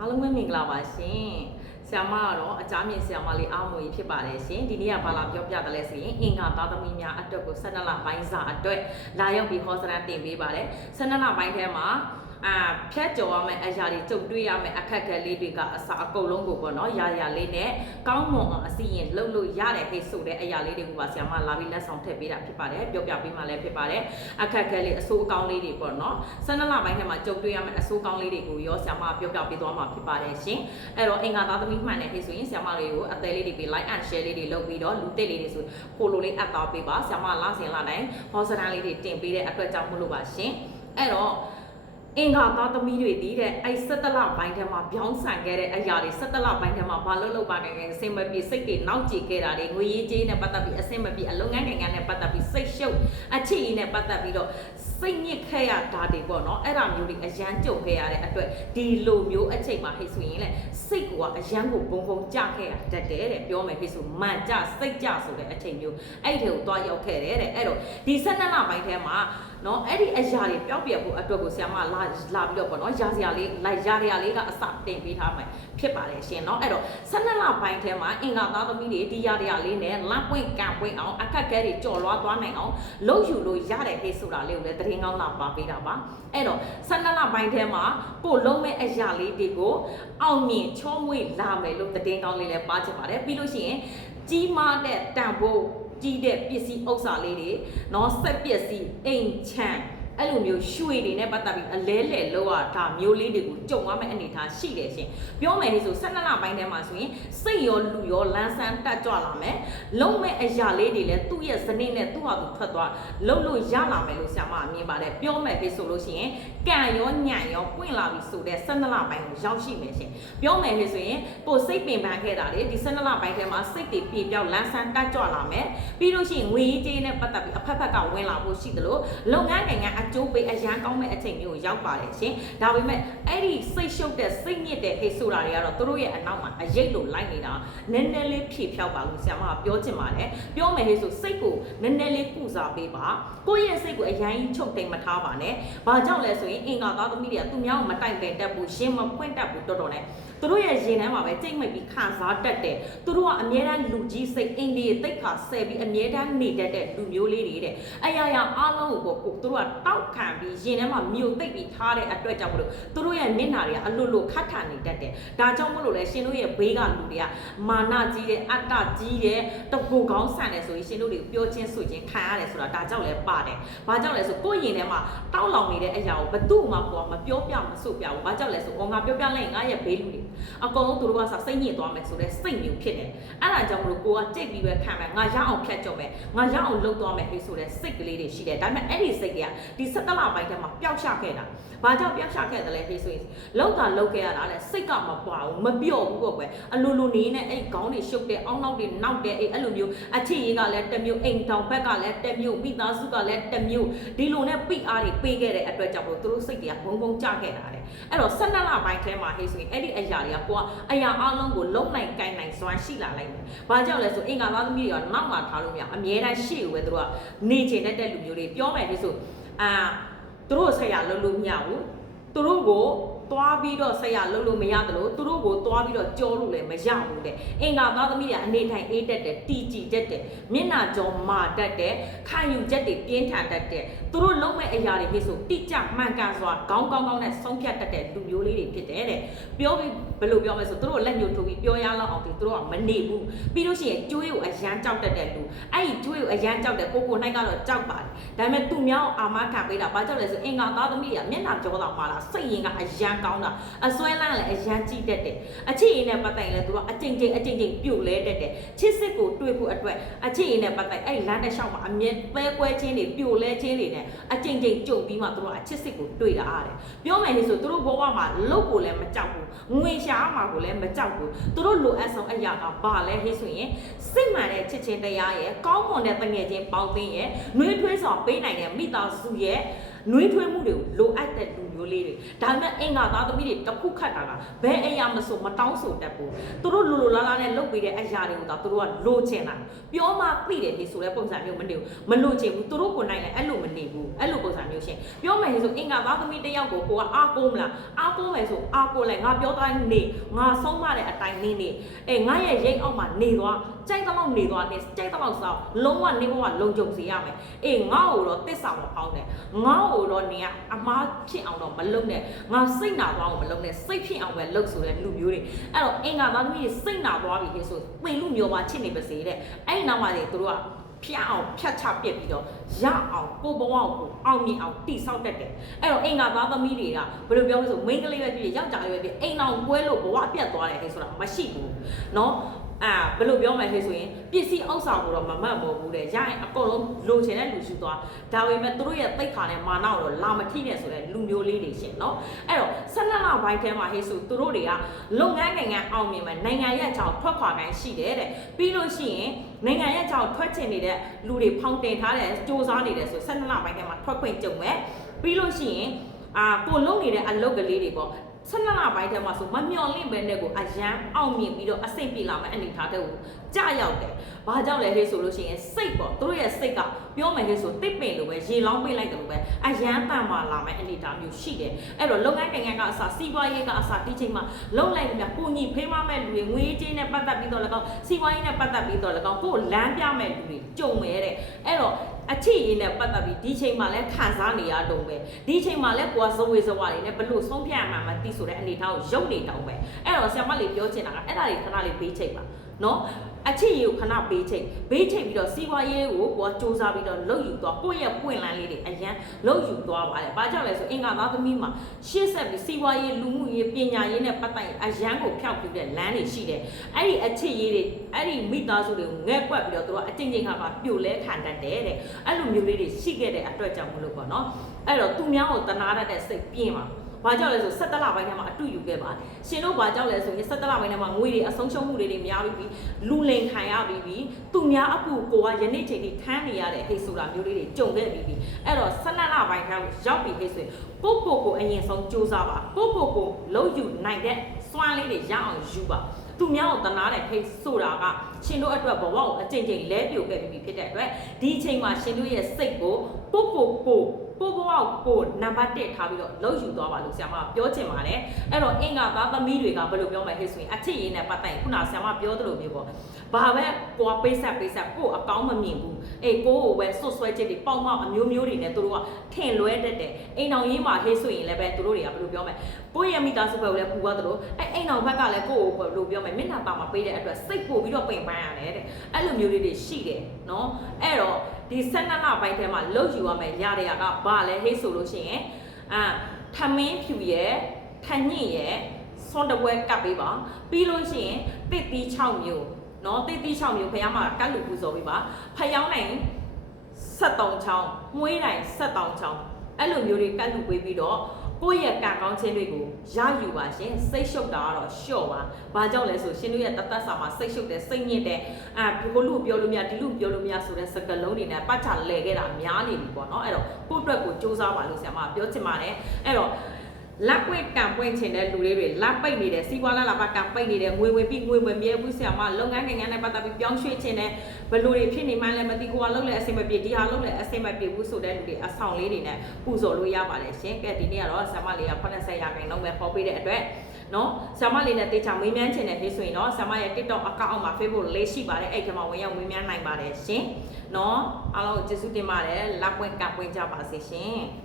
အားလုံးပဲမင်္ဂလာပါရှင်ဆ iam မကတော့အကြမ်းမြင့်ဆ iam မလေးအားမွေဖြစ်ပါတယ်ရှင်ဒီနေ့ကဘာလာပြောပြတယ်လဲဆိုရင်အင်္ဂါသားသမီးများအတွက်ကို12လပိုင်းစာအတွက်လာရောက်ပြီးဟောစရန်တင်ပေးပါတယ်12လပိုင်းထဲမှာ အာဖြတ်ကျော်ရမယ့်အရာတွေကြုံတွေ့ရမယ့်အခက်အခဲလေးတွေကအစအကုန်လုံးကိုပေါ့နော်ရာရာလေးနဲ့ကောင်းမွန်အောင်အစီရင်လှုပ်လို့ရတဲ့ဟိတ်ဆိုတဲ့အရာလေးတွေကိုပါဆ iam မလာပြီးလက်ဆောင်ထည့်ပေးတာဖြစ်ပါတယ်ပြောပြပေးမှလည်းဖြစ်ပါတယ်အခက်အခဲလေးအဆိုးအကောင်းလေးတွေပေါ့နော်12လပိုင်းထဲမှာကြုံတွေ့ရမယ့်အဆိုးကောင်းလေးတွေကိုရောဆ iam မပြောပြပေးသွားမှာဖြစ်ပါတယ်ရှင်အဲ့တော့အင်္ဂါသားသမီးမှန်တဲ့ဟိတ်ဆိုရင်ဆ iam မလေးကိုအသေးလေးတွေပေး like and share လေးတွေလုပ်ပြီးတော့လူတစ်လေးတွေဆို follow လေးအပ်သွားပေးပါဆ iam မလာစဉ်လာတိုင်းဟောစတန်လေးတွေတင်ပေးတဲ့အတွက်ကြောင့်မလို့ပါရှင်အဲ့တော့ အင်္ဂါသားသမီးတွေဒီတဲ့အဲ့17လပိုင်းထဲမှာပြောင်းဆန်ခဲ့တဲ့အရာတွေ17လပိုင်းထဲမှာဘာလို့လုပ်ပါခဲ့ခဲ့အစင်မပြေစိတ်တွေနောက်ကျခဲ့တာတွေငွေရေးကြေးနဲ့ပတ်သက်ပြီးအစင်မပြေအလုပ်ငန်းကိန်းကနဲ့ပတ်သက်ပြီးစိတ်ရှုပ်အချစ်ရည်နဲ့ပတ်သက်ပြီးတော့စိတ်ညစ်ခဲ့ရတာတွေပေါ့နော်အဲ့ဒါမျိုးတွေအရန်ကြုံခဲ့ရတဲ့အတွက်ဒီလိုမျိုးအချိန်မှာဟိတ်ဆိုရင်လေစိတ်ကအရန်ကိုဘုံဘုံကြခဲ့ရတတ်တယ်တဲ့ပြောမယ်ဟိတ်ဆိုမှန်ကြစိတ်ကြဆိုတဲ့အချိန်မျိုးအဲ့ဒီကိုသွားရောက်ခဲ့တယ်တဲ့အဲ့တော့ဒီ12လပိုင်းထဲမှာနော်အဲ့ဒီအရာတွေပျောက်ပြက်ဖို့အတွက်ကိုဆရာမလာလာပြီးတော့ပေါ့နော်ရာစရာလေးလိုက်ရာစရာလေးကအစတင်ပေးထားမယ်ဖြစ်ပါတယ်ရှင်เนาะအဲ့တော့12လပိုင်းထဲမှာအင်္ဂါသားသမီးတွေဒီရာစရာလေးနဲ့လမ်းပွင့်ကံပွင့်အောင်အခက်အခဲတွေကြော်လွားသွားနိုင်အောင်လှုပ်ယူလို့ရတဲ့ဟေးဆိုတာလေးကိုလည်းတရင်ကောင်းလာပါပေးတာပါအဲ့တော့12လပိုင်းထဲမှာကိုလုံးမဲ့အရာလေးတွေကိုအောင်မြင်ချောမွေ့လာမယ်လို့တရင်ကောင်းလေးလည်းပါချင်ပါတယ်ပြီးလို့ရှိရင်ကြီးမားတဲ့တန်ဖိုးကြီးတဲ့ပစ္စည်းဥစ္စာလေးတွေเนาะဆက်ပစ္စည်းအိမ်ချမ်း အဲ့လိုမျိုးရွှေတွေနဲ့ပတ်သက်ပြီးအလဲလဲလောက်ရတာမျိုးလေးတွေကိုကြုံရမယ့်အနေအထားရှိတယ်ရှင်ပြောမယ်ဟဲ့ဆို12လပိုင်းထဲမှာဆိုရင်စိတ်ရောလူရောလန်းဆန်းတက်ကြွလာမယ်လုံးမဲ့အရာလေးတွေလည်းသူ့ရဲ့ဇနိနဲ့သူ့ဟာသူထွက်သွားလုံးလို့ရလာမယ်လို့ဆရာမအမြင်ပါတယ်ပြောမယ်ဟဲ့ဆိုလို့ရှိရင်ကံရောညံရောပွင့်လာပြီဆိုတဲ့12လပိုင်းကိုရောက်ရှိမယ်ရှင်ပြောမယ်ဟဲ့ဆိုရင်ကိုယ်စိတ်ပင်ပန်းခဲ့တာလေဒီ12လပိုင်းထဲမှာစိတ်တွေပြေပြောက်လန်းဆန်းတက်ကြွလာမယ်ပြီးလို့ရှိရင်ငွေရေးကြေးနဲ့ပတ်သက်ပြီးအဖက်ဖက်ကဝင်လာဖို့ရှိသလိုလုပ်ငန်းနိုင်ငံအကျိုးပေးအရန်ကောင်းမဲ့အချိန်မျိုးကိုရောက်ပါတယ်ရှင်ဒါပေမဲ့အဲ့ဒီစိတ်ရှုပ်တဲ့စိတ်ညစ်တဲ့ဟေ့ဆိုတာတွေကတော့သူတို့ရဲ့အနောက်မှာအရေးလို့လိုက်နေတာနည်းနည်းလေးဖြည့်ဖြောက်ပါလို့ဆရာမကပြောချင်ပါတယ်ပြောမယ်ဟေ့ဆိုစိတ်ကိုနည်းနည်းလေးကုစားပေးပါကိုယ့်ရဲ့စိတ်ကိုအရန်ကြီးချုပ်တိမ်မထားပါနဲ့ဘာကြောင့်လဲဆိုရင်အင်္ဂါသားသမီးတွေကသူများကိုမတိုင်ပင်တတ်ဘူးရှင်မပွင့်တတ်ဘူးတော်တော်နဲ့သူတို့ရဲ့ရင်ထဲမှာပဲကြိတ်မိတ်ပြီးခံစားတတ်တယ်သူတို့ကအမြဲတမ်းလူကြီးစိတ်အင်ဒီရဲ့တိတ်ခါဆဲပြီးအမြဲတမ်းနေတတ်တဲ့လူမျိုးလေးတွေတဲ့အရာရာအားလုံးကိုကိုသူတို့ကတောက်ခံပြီးရင်ထဲမှာမြို့သိပ်ပြီးထားတဲ့အတွက်ကြောင့်မလို့သူတို့ရဲ့မျက်နှာတွေကအလွတ်လွတ်ခတ်ထန်နေတတ်တယ်ဒါကြောင့်မလို့လဲရှင်တို့ရဲ့ဘေးကလူတွေကမာနကြီးတယ်အတ္တကြီးတယ်တကူကောင်းဆန်တယ်ဆိုရင်ရှင်တို့တွေကိုပြောချင်းဆိုချင်းခံရတယ်ဆိုတာဒါကြောင့်လဲပါတယ်ဘာကြောင့်လဲဆိုကိုယ့်ရင်ထဲမှာတောက်လောင်နေတဲ့အရာကိုဘသူ့မှကိုကမပြောပြမဆို့ပြဘူးဘာကြောင့်လဲဆိုအော်ငါပြောပြလိုက်ရင်ငါရဲ့ဘေးလူတွေအကုန်လုံးသူတို့ကစစိတ်ညစ်သွားမယ်ဆိုတဲ့စိတ်မျိုးဖြစ်တယ်အဲ့ဒါကြောင့်မလို့ကိုကကြိတ်ပြီးပဲခံမယ်ငါရအောင်ဖြတ်ကြော်မယ်ငါရအောင်လှုပ်သွားမယ်ဟေးဆိုတဲ့စိတ်ကလေးတွေရှိတယ်ဒါပေမဲ့အဲ့ဒီစိတ်တွေကဒီစက်တလပိုင်းထဲမှာပျောက်ရှခဲ့တာဘာကြောင့်ပျောက်ရှခဲ့တယ်လဲဟေးဆိုရင်လောက်တာလောက်ခဲ့ရတာလေစိတ်ကမပွားဘူးမပြော့ဘူးပေါ့ကွယ်အလိုလိုနေနဲ့အဲ့ခေါင်းတွေရှုပ်တယ်အောင်းနောက်တွေနောက်တယ်အဲ့အဲ့လိုမျိုးအချစ်ရေးကလည်းတစ်မျိုးအိမ်တောင်ဘက်ကလည်းတစ်မျိုးမိသားစုကလည်းတစ်မျိုးဒီလိုနဲ့ပိအားတွေပေးခဲ့တဲ့အတွက်ကြောင့်မလို့သူတို့စိတ်တွေကဘုံဘုံကြခဲ့တာတဲ့အဲ့တော့12လပိုင်းထဲမှာဟေးဆိုရင်အဲ့ဒီအရာတွေကကိုကအရာအလုံးကိုလုံနိုင်ကိုင်နိုင်စွမ်းရှိလာလိုက်တယ်။ဘာကြောင့်လဲဆိုအင်္ဂါသားသမီးတွေကနောက်မှထားလို့မရအမြဲတမ်းရှေ့ကိုပဲသူတို့ကနေချင်တဲ့တဲ့လူမျိုးတွေပြောမယ်ဒီဆို အာသူတို့ဆက်ရလုံးလို့မရဘူး။သူတို့ကို သွားပြီးတော့ဆက်ရလုံးလို့မရတယ်လို့သူတို့ကိုသွားပြီးတော့ကြောလို့လည်းမရဘူးတဲ့အင်္ဂါသားသမီးတွေအနေထိုင်အေးတက်တယ်တီကြည်တက်တယ်မျက်နှာကြောမာတက်တယ်ခံယူချက်တွေပြင်းထန်တက်တယ်သူတို့လုံးမဲ့အရာတွေဖြစ်ဆိုတိကျမှန်ကန်စွာခေါင်းကောင်းကောင်းနဲ့ဆုံးဖြတ်တတ်တဲ့လူမျိုးလေးတွေဖြစ်တယ်တဲ့ပြောပြီးဘယ်လိုပြောမလဲဆိုသူတို့လက်ညှိုးထိုးပြီးပြောရလောက်အောင်သူတို့ကမနေဘူးပြီးလို့ရှိရင်ကျွေးကိုအရန်ကြောက်တတ်တဲ့လူအဲ့ဒီကျွေးကိုအရန်ကြောက်တဲ့ကိုကိုနိုင်ကတော့ကြောက်ပါတယ်ဒါပေမဲ့သူများအာမခံပေးတာဘာကြောင့်လဲဆိုအင်္ဂါသားသမီးတွေကမျက်နှာကြောတော့မှလားစိတ်ရင်ကအရန်ကောင်းတာအစွဲလန်းလည်းအရန်ကြည့်တတ်တယ်အချစ်ရင်နဲ့ပတ်သက်ရင်လည်းသူတို့အကြိမ်ကြိမ်အကြိမ်ကြိမ်ပြုတ်လဲတတ်တယ်ချစ်စစ်ကိုတွေ့ဖို့အတွက်အချစ်ရင်နဲ့ပတ်သက်အဲ့လမ်းတစ်လျှောက်မှာအမြဲပဲကွဲချင်းတွေပြုတ်လဲချင်းတွေနဲ့အကြိမ်ကြိမ်ကြုံပြီးမှသူတို့အချစ်စစ်ကိုတွေ့တာတဲ့ပြောမယ်လို့ဆိုသူတို့ဘဝမှာလုတ်ကိုလည်းမကြောက်ဘူးငွေရှားမှာကိုလည်းမကြောက်ဘူးသူတို့လိုအပ်ဆုံးအရာကဘာလဲဟေးဆိုရင်စိတ်မှန်တဲ့ချစ်ချင်းတရားရဲ့ကောင်းမွန်တဲ့တငယ်ချင်းပေါင်းသင်းရဲ့နှွေးထွေးစွာပေးနိုင်တဲ့မိသားစုရဲ့နှွေးထွေးမှုတွေကိုလိုအပ်တဲ့လူ မျိုးလေးတွေဒါပေမဲ့အင်္ဂါသားသမီးတွေတစ်ခုခတ်တာကဘယ်အရာမဆိုမတောင်းဆိုတတ်ဘူးသူတို့လိုလိုလားလားနဲ့လုပ်ပေးတဲ့အရာတွေကိုတော့သူတို့ကလိုချင်တာပြောမှသိတယ်ဟေဆိုတဲ့ပုံစံမျိုးမနေဘူးမလိုချင်ဘူးသူတို့ကိုယ်နိုင်လည်းအဲ့လိုမနေဘူးအဲ့လိုပုံစံမျိုးရှင်ပြောမယ်ဟေဆိုအင်္ဂါသားသမီးတစ်ယောက်ကိုကိုကအားကိုးမလားအားကိုးမယ်ဆိုအားကိုးလဲငါပြောတိုင်းနေငါဆုံးမတဲ့အတိုင်းနေနေအဲငါရဲ့ရိတ်အောက်မှာနေသွားကြိုက်တော့နေသွားနေကြိုက်တော့စောင်းလုံးဝနေဘဝလုံခြုံစေရမယ်အေးငါ့ကိုတော့တစ္ဆာမပေါင်းနဲ့ငါ့ကိုတော့နေကအမားဖြစ်အောင်တော့မလုပ်နဲ့ငါစိတ်နာသွားအောင်မလုပ်နဲ့စိတ်ဖြစ်အောင်ပဲလုပ်ဆိုတဲ့လူမျိုးတွေအဲ့တော့အင်္ဂါသားသမီးတွေစိတ်နာသွားပြီဆိုပင်လူမျိုးပါချစ်နေပါစေတဲ့အဲ့ဒီနောက်မှာလေသူတို့ကဖျက်အောင်ဖြတ်ချပြက်ပြီးတော့ရအောင်ကိုဘဝကိုအောင်မြင်အောင်တိဆောက်တတ်တယ်အဲ့တော့အင်္ဂါသားသမီးတွေကဘယ်လိုပြောလဲဆိုမိန်းကလေးပဲဖြစ်ဖြစ်ယောက်ျားလေးပဲဖြစ်အိမ်အောင်ကွဲလို့ဘဝပြတ်သွားတယ်ဟဲ့ဆိုတာမရှိဘူးเนาะ အာဘယ်လိုပြောမှလဲဆိုရင်ပစ္စည်းဥစ္စာကိုတော့မမှတ်မော်ဘူးတဲ့ရရင်အကုန်လုံးလိုချင်တဲ့လူရှိသွားဒါပေမဲ့သူတို့ရဲ့တိတ်ခါနဲ့မာနကိုတော့လာမထိနဲ့ဆိုတဲ့လူမျိုးလေးတွေရှင်เนาะအဲ့တော့12လပိုင်းထဲမှာဟေးဆိုသူတို့တွေကလုပ်ငန်းနိုင်ငံအောင်မြင်မယ်နိုင်ငံရဲ့အကြောင်းထွက်ခွာတိုင်းရှိတယ်တဲ့ပြီးလို့ရှိရင်နိုင်ငံရဲ့အကြောင်းထွက်ချင်နေတဲ့လူတွေဖောင်တင်ထားတဲ့စ조사နေတယ်ဆို12လပိုင်းထဲမှာထွက်ခွင့်ကြုံမယ်ပြီးလို့ရှိရင်အာကိုလုံနေတဲ့အလုပ်ကလေးတွေပေါ့ 12လပိုင်းထဲမှာဆိုမမျော်လင့်ပဲနဲ့ကိုအရန်အောင်မြင်ပြီးတော့အဆင်ပြေလာမယ့်အနေထားတဲ့ကိုကြာရောက်တယ်။ဘာကြောင့်လဲဟေးဆိုလို့ရှိရင်စိတ်ပေါ့သူတို့ရဲ့စိတ်ကပြောမယ်ဟေးဆိုတစ်ပင်လိုပဲရေလောင်းပေးလိုက်တယ်လို့ပဲအရန်တန်မာလာမယ့်အနေထားမျိုးရှိတယ်။အဲ့တော့လုပ်ငန်းကိန်းကအစားစီးပွားရေးကအစားဒီချိန်မှာလုံလိုက်တယ်များကိုညီဖေးမမဲ့လူတွေငွေကြေးနဲ့ပတ်သက်ပြီးတော့လည်းကောင်းစီးပွားရေးနဲ့ပတ်သက်ပြီးတော့လည်းကောင်းကိုလမ်းပြမဲ့လူတွေကြုံမယ်တဲ့။အဲ့တော့ အချစ်ရင်းနဲ့ပတ်သက်ပြီးဒီချိန်မှာလည်းခံစားနေရတော့ပဲဒီချိန်မှာလည်းကိုယ်ကဇဝေဇဝါတွေနဲ့ဘလို့ဆုံးဖြတ်မှမှမသိဆိုတဲ့အနေထားကိုရုပ်နေတောင်းပဲအဲ့တော့ဆရာမလေးပြောချင်တာကအဲ့ဒါတွေခဏလေးဘေးချိန်ပါ နော်အချစ်ရည်ကိုခဏဘေးချိန်ဘေးချိန်ပြီးတော့စီးပွားရေးကိုကိုယ်ကစူးစမ်းပြီးတော့လှုပ်ယူသွားကိုယ့်ရဲ့ပွင့်လန်းလေးတွေအရန်လှုပ်ယူသွားပါတယ်။ဘာကြောင့်လဲဆိုအင်္ဂါသားသမီးမှာရှေ့ဆက်ပြီးစီးပွားရေးလူမှုရေးပညာရေးနဲ့ပတ်သက်အရန်ကိုဖျောက်ပြတဲ့လမ်းတွေရှိတယ်။အဲ့ဒီအချစ်ရေးတွေအဲ့ဒီမိသားစုတွေကိုငဲ့ကွက်ပြီးတော့သူကအကျင့်ချင်းခါကပြိုလဲခံတတ်တယ်တဲ့။အဲ့လိုမျိုးလေးတွေရှိခဲ့တဲ့အတွက်ကြောင့်မလို့ပေါ့နော်။အဲ့တော့သူများကိုတနာတတ်တဲ့စိတ်ပြင်းပါ ဘာကြောင့်လဲဆို17လပိုင်းထဲမှာအတူယူခဲ့ပါတယ်ရှင်တို့ဘာကြောင့်လဲဆိုရင်17လပိုင်းထဲမှာငွေတွေအဆုံးရှုံးမှုတွေတွေများပြီးပြီးလူလိန်ခံရပြီးပြီးသူများအပူကိုကယနေ့ချိန်ထိခန်းနေရတဲ့ဟိတ်ဆိုတာမျိုးလေးတွေကြုံခဲ့ပြီးပြီးအဲ့တော့17လပိုင်းထဲကိုရောက်ပြီးဟိတ်ဆိုရင်ကိုကိုကိုအရင်ဆုံးစူးစမ်းပါကိုကိုကိုလုံးယူနိုင်တဲ့စွမ်းလေးတွေရအောင်ယူပါသူများကိုတနာတဲ့ဖိတ်ဆိုတာက ရှင်တို့အတွက်ဘဝကိုအကျင့်ချင်းလဲပြိုခဲ့ပြီးဖြစ်တဲ့အတွက်ဒီအချိန်မှာရှင်တို့ရဲ့စိတ်ကိုကိုကိုကိုကိုဘဝကိုနံပါတ်1ထားပြီးတော့လှုပ်ယူသွားပါလို့ဆရာမပြောချင်ပါတယ်အဲ့တော့အင်္ဂါသားသမီးတွေကဘယ်လိုပြောမလဲဟဲ့ဆိုရင်အချစ်ရင်းနဲ့ပတ်သက်ရင်ခုနဆရာမပြောသလိုမျိုးပေါ့ဘာပဲကိုကပိတ်ဆက်ပိတ်ဆက်ကိုအကောင်းမမြင်ဘူးအေးကိုကိုပဲဆွတ်ဆွဲချက်တွေပေါက်မောက်အမျိုးမျိုးတွေနဲ့သူတို့ကထင်လွဲတတ်တယ်အိမ်တော်ရေးမှာဟဲ့ဆိုရင်လည်းပဲသူတို့တွေကဘယ်လိုပြောမလဲကိုယ့်ရဲ့မိသားစုဘက်ကိုလည်းပူသွားသလိုအဲအိမ်တော်ဘက်ကလည်းကိုကိုဘယ်လိုပြောမလဲမျက်နှာပါမှာပေးတဲ့အတွက်စိတ်ပို့ပြီးတော့ပိန်ပန်းရတယ်တဲ့အဲ့လိုမျိုးလေးတွေရှိတယ်နော်အဲ့တော့ဒီ12လပိုင်းထဲမှာလှုပ်ယူရမယ်ရတဲ့ကဘာလဲဟေးဆိုလို့ရှိရင်အာထမင်းဖြူရဲ့ထညင့်ရဲ့ဆွန်တပွဲကပ်ပေးပါပြီးလို့ရှိရင်တစ်တီး6မျိုးနော်တစ်တီး6မျိုးဖះမှာကတ်လူပူဇော်ပေးပါဖျောင်းနိုင်73ချောင်းမှုေးတိုင်း73ချောင်းအဲ့လိုမျိုးတွေကတ်လူပေးပြီးတော့ ကိုယ့်ရဲ့ကံကောင်းခြင်းတွေကိုရယူပါရှင်စိတ်ရှုပ်တာကတော့လျှော့ပါ။ဘာကြောင့်လဲဆိုရှင်တို့ရဲ့တသက်စာမှာစိတ်ရှုပ်တယ်စိတ်ညစ်တယ်အာဘိုးလူပြောလို့မရဒီလူပြောလို့မရဆိုတဲ့စကားလုံးတွေနဲ့ပတ်ချလဲခဲ့တာများနေပြီပေါ့နော်။အဲ့တော့ကိုယ့်အတွက်ကိုစူးစမ်းပါလို့ဆရာမပြောချင်ပါတယ်။အဲ့တော့ လက်ပွင့်ကံပွင့်ချင်တဲ့လူလေးတွေလက်ပိတ်နေတယ်စီးပွားလာလာပါကံပိတ်နေတယ်ငွေဝင်ပြီးငွေဝင်မြဲဘူးဆရာမလုပ်ငန်းကိန်းနဲ့ပတ်သက်ပြီးပြောင်းရွှေ့ချင်တယ်ဘယ်လိုတွေဖြစ်နေမှန်းလဲမသိကိုကလုပ်လဲအဆင်မပြေဒီဟာလုပ်လဲအဆင်မပြေဘူးဆိုတဲ့လူတွေအဆောင်လေးတွေနဲ့ပူဇော်လို့ရပါတယ်ရှင်ကဲဒီနေ့ကတော့ဆရာမလေးက80ရာခိုင်နှုန်းပဲပေါ်ပေးတဲ့အတွက်နော်ဆရာမလေးနဲ့တေချာမေးမြန်းချင်တဲ့ဖြစ်ဆိုရင်တော့ဆရာမရဲ့ TikTok account အောက်မှာ Facebook လေးရှိပါတယ်အဲ့ဒီမှာဝင်ရောက်မေးမြန်းနိုင်ပါတယ်ရှင်နော်အားလုံးကျေးဇူးတင်ပါတယ်လက်ပွင့်ကပွင့်ကြပါစေရှင်